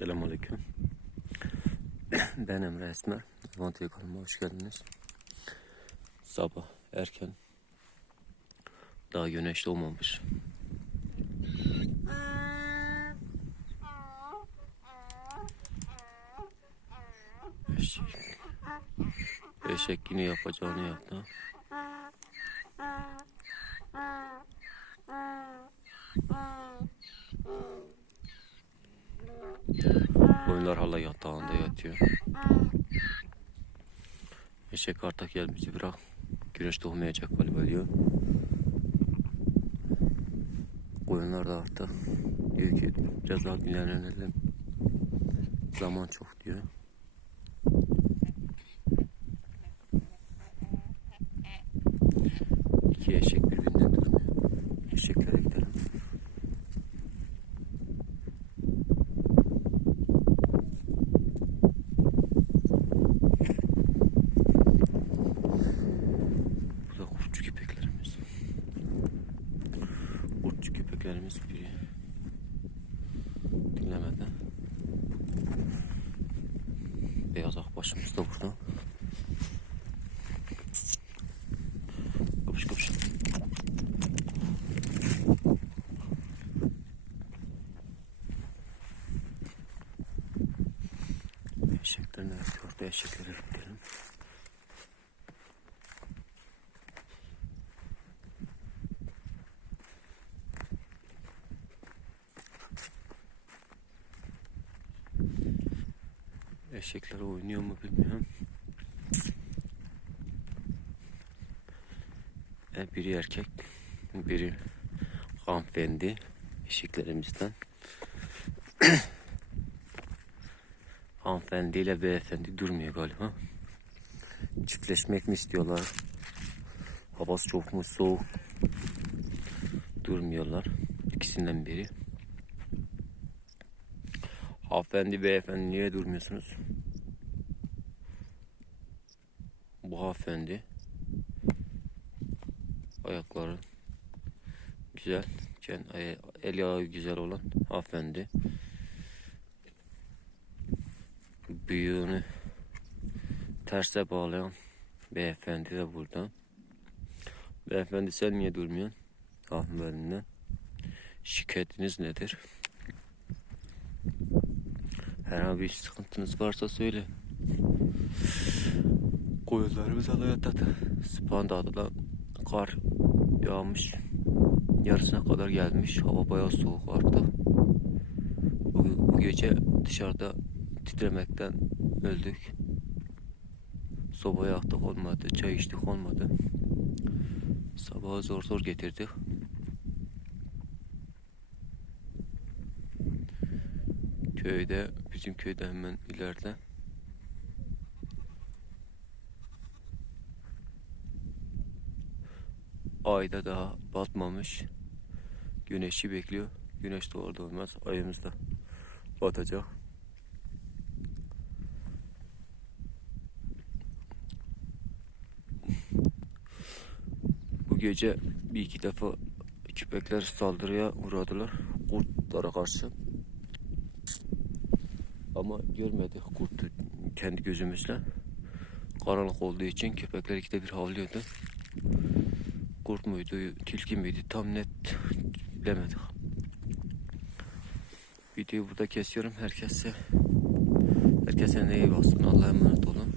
Selamünaleyküm. Ben Emre Esmer. Avantiye kanalıma hoş geldiniz. Sabah erken. Daha güneş doğmamış. Eşek. Eşek yine yapacağını yaptı. Koyunlar hala yatağında yatıyor. Eşek artık gelmişti bırak. Güneş doğmayacak galiba diyor. Koyunlar da artık diyor ki biraz daha dinlenelim. Zaman çok diyor. İki eşek birbirinden durmuyor. Eşeklere gidelim. Bu da kurtçu köpeklerimiz. Kurtçu köpeklerimiz biri dinlemedi. Beyaz akbaşımız da burada. Kapış kapış. Eşekler nerede? Orada eşeklere gidelim. Eşekler oynuyor mu bilmiyorum. E, biri erkek, biri hanımefendi eşeklerimizden. hanımefendi ile beyefendi durmuyor galiba. Çiftleşmek mi istiyorlar? Havası çok mu soğuk? Durmuyorlar. İkisinden biri. Hanımefendi beyefendi niye durmuyorsunuz? Bu hanımefendi ayakları güzel, el ayağı güzel olan hanımefendi büyüğünü terse bağlayan beyefendi de burada. Beyefendi sen niye durmuyorsun? Hanımefendiden. Şikayetiniz nedir? Herhangi bir sıkıntınız varsa söyle. Koyunlarımız hayattadır. Spanda'da da kar yağmış. Yarısına kadar gelmiş. Hava bayağı soğuk artık. Bu, bu gece dışarıda titremekten öldük. Soba yaktık olmadı. Çay içtik olmadı. Sabahı zor zor getirdik. Köyde, bizim köyde hemen ileride. Ayda daha batmamış. Güneşi bekliyor. Güneş doğar doğmaz ayımız da batacak. Bu gece bir iki defa köpekler saldırıya uğradılar. Kurtlara karşı. Ama görmedik kurtu kendi gözümüzle. Karanlık olduğu için köpekler ikide bir havlıyordu. Kurt muydu, tilki miydi tam net bilemedik. Videoyu burada kesiyorum. Herkese herkese iyi baksın. Allah'a emanet olun.